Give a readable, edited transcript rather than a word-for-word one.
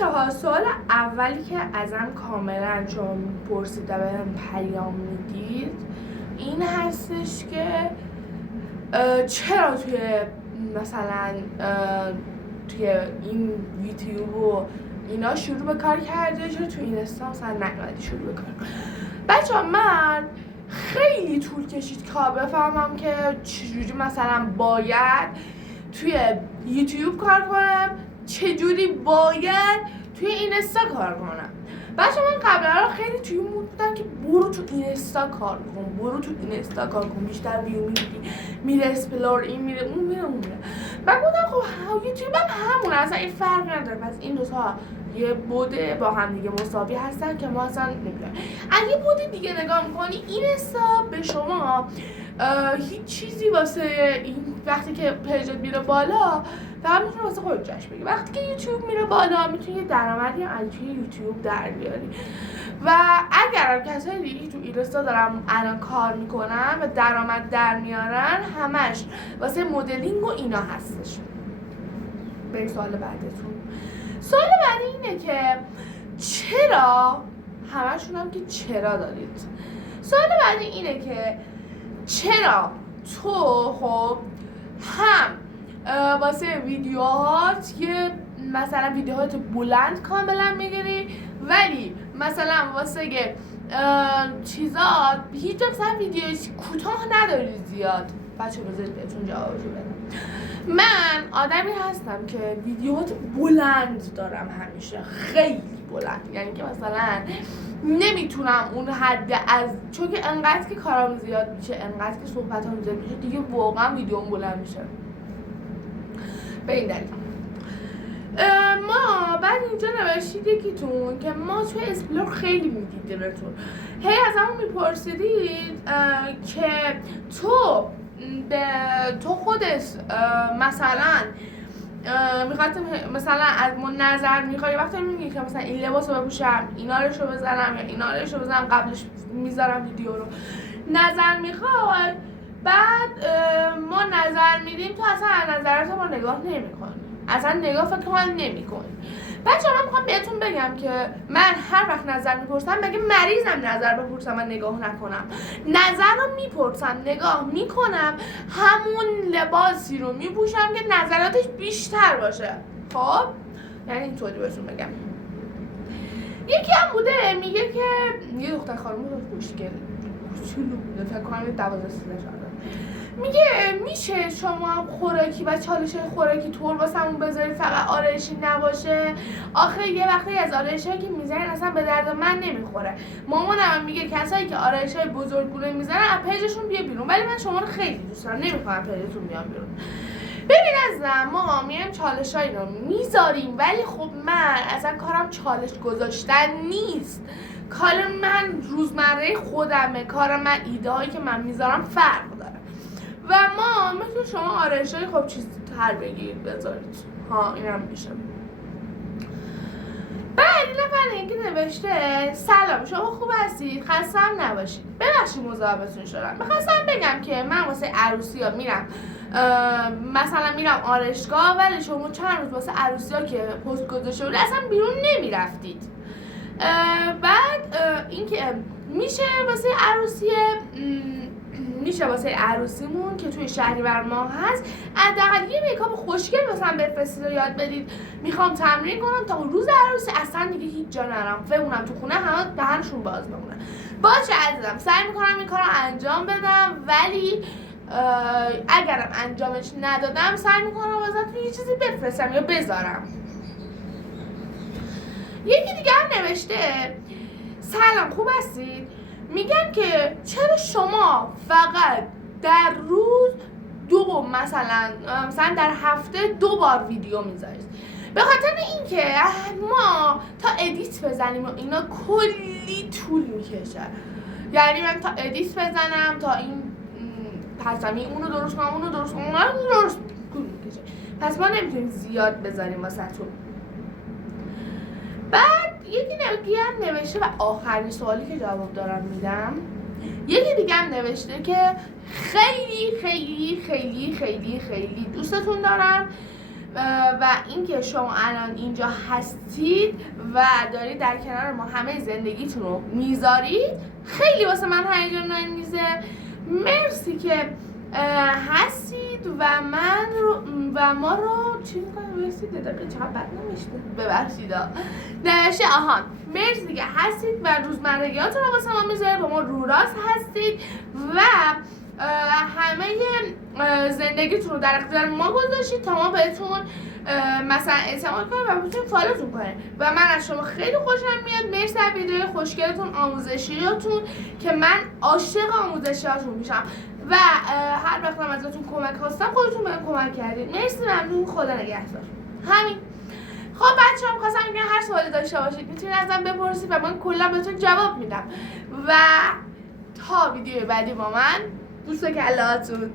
بچه‌ها سوال اولی که ازم کاملا چون پرسیده بهم پیام میدید این هستش که چرا توی مثلا توی این یوتیوب و اینا شروع به کار کرده، چرا توی اینستا مثلا نمیدی شروع به کار. بچه‌ها من خیلی طول کشید تا بفهمم که چجوری مثلا باید توی یوتیوب کار کنم، چجوری باید توی اینستا کار کنم. بچه من قبلا خیلی توی مود بودم که برو تو اینستا کار کن، برو تو اینستا کار کن، بیشتر ویو میگیری، میره اسپلور، این میره اون میره اون میره. من گفتم خب یوتیوب هم همونه، اصلا این فرق نداره، پس این دوتا یه بوده با هم دیگه مساوی هستن که ما اصلا نمیدونم. اگه بود دیگه نگاه میکنی اینستا به شما هیچ چیزی واسه این وقتی که پیجت میره بالا فقط میتونی واسه خودت جشن بگیری. وقتی که یوتیوب میره بالا میتونی یه درآمدی از توی یوتیوب در بیاری. و اگر کسایی دیگه تو اینستا دارن الان کار میکنن و درآمد در میارن همش واسه مدلینگ و اینا هستش. بریم سوال بعدتون. سوال بعدی اینه که چرا همشون هم که چرا دارید. سوال بعدی اینه که چرا تو خب هم واسه ویدیوهات یه مثلا ویدیوهات بلند کاملا میگیری ولی مثلا واسه چیزات هیچ مثلا ویدیو کوتاه نداری زیاد. بچه بذارید بهتون جوابشو بدم. من آدمی هستم که ویدیوهات بلند دارم همیشه، خیلی بلند، یعنی که مثلا نمیتونم اون حد از چون که انقدر که کارام زیاد میشه، انقدر که صحبتام زیاد میشه دیگه واقعا ویدیوم بلند میشه. به این دلیل ما بعد اینجا نوشتید یکیتون که ما توی اسپلور خیلی میدیدیمتون، هی از همون میپرسیدید که تو خودت مثلا میخواد مثلا از من نظر میخوای وقتی میگی که مثلا این لباس رو بپوشم، اینا رو بزنم یا اینا رو بزنم، قبلش میذارم ویدیو رو نظر میخوای، بعد ما نظر میدیم تو اصلا از نظرات ما نگاه نمیکنی، اصلا نگاه فکر من نمیکنی. بچه‌ها من میخوام بهتون بگم که من هر وقت نظر میپرسم مگه مریضم نظر بپرسم و نگاه نکنم؟ نظر رو میپرسم، نگاه میکنم، همون لباسی رو میپوشم که نظراتش بیشتر باشه. خب یعنی اینطوری بهتون بگم. یکی هم بوده میگه که یه دختر خانم رو خوشگل کوچولو بوده، فکر کنم 12 سالشه، میگه میشه شما خوراکی و چالش خوراکی طور واسمون بذارید فقط آرایشی نباشه؟ آخه یه وقتی از آرایشایی که میذارین اصلا به درد من نمیخوره. مامانم میگه کسایی که آرایشای بزرگونه میذارن از پیجشون بیا بیرون، ولی من شما رو خیلی دوست دارم نمیخوام پیجتون بیام بیرون. ببین عزیزم ما میایم چالشایی رو میذاریم ولی خب من اصلا کارم چالش گذاشتن نیست. کار من روزمره خودمه، کار من ایده هایی که من میذارم فرق داره و ما مثل شما آرایشای خب چیزی تر بگیرید بذارید. ها اینم میشه. بعد این نفر اینکه نوشته سلام شما خوب هستید؟ خسته هم نباشید. ببخشید مزاحمتون شدم. میخواستم بگم که من واسه عروسی ها میرم مثلا میرم آرایشگاه ولی شما چند روز واسه عروسی ها که پست گذاشته بود اصلا بیرون نمیرفتید. بعد اینکه میشه واسه عروسیمون که توی شهریور ماه هست حداقل یه میکاپ خوشگل مثلا بفرستید و یاد بدید. میخوام تمرین کنم تا روز عروسی اصلا دیگه هیچ جا نرم، بمونم تو خونه همه دهنشون باز بمونن. باشه عزیزم سعی میکنم این کارو انجام بدم ولی اگرم انجامش ندادم سعی میکنم واسهتون یه چیزی بفرستم یا بذارم. یکی دیگه هم نوشته سلام خوب هستید؟ میگم که چرا شما فقط در روز مثلا در هفته 2 بار ویدیو میذارید؟ به خاطر اینکه ما تا ادیت بزنیم و اینا کلی طول میکشه. یعنی من تا ادیت بزنم تا این پسمی اونو درست کنم اونو درست طول میکشه. پس ما نمیتونیم زیاد بذاریم واسه تو. بعد یکی دیگه هم نوشته و آخرین سوالی که جواب دارم میدم، یکی دیگه هم نوشته که خیلی خیلی خیلی خیلی خیلی دوستتون دارم و اینکه شما الان اینجا هستید و دارید در کنار ما همه زندگیتون رو میذارید خیلی واسه من هیجان انگیزه. مرسی که هستید و ما رو چی میکنم رسید دقیقه چقدر بد نمیشته ببخشید نوشته آهان مرسی که هستید و روزمرگیاتون رو واسه ما میذارید با ما رو راست هستید و همه زندگیتون رو در اختیار ما گذاشتید تا ما بهتون مثلا اعتماد کنیم و بتونیم فالوتون کنیم و من از شما خیلی خوشم میاد. مرسی از ویدیوهای خوشگلتون آموزشیاتون که من عاشق آموزشیاتون میشم و هر وقت هم ازتون کمک خواستم خودتون بهم کمک کردید. مرسی ممنون. خدا نگهدار. همین. خب بچه‌ها می‌خواستم بگم هر سوالی داشته باشید میتونید ازم بپرسید و من کلا بهتون جواب میدم و تا ویدیو بعدی با من بوس کله‌هاتون.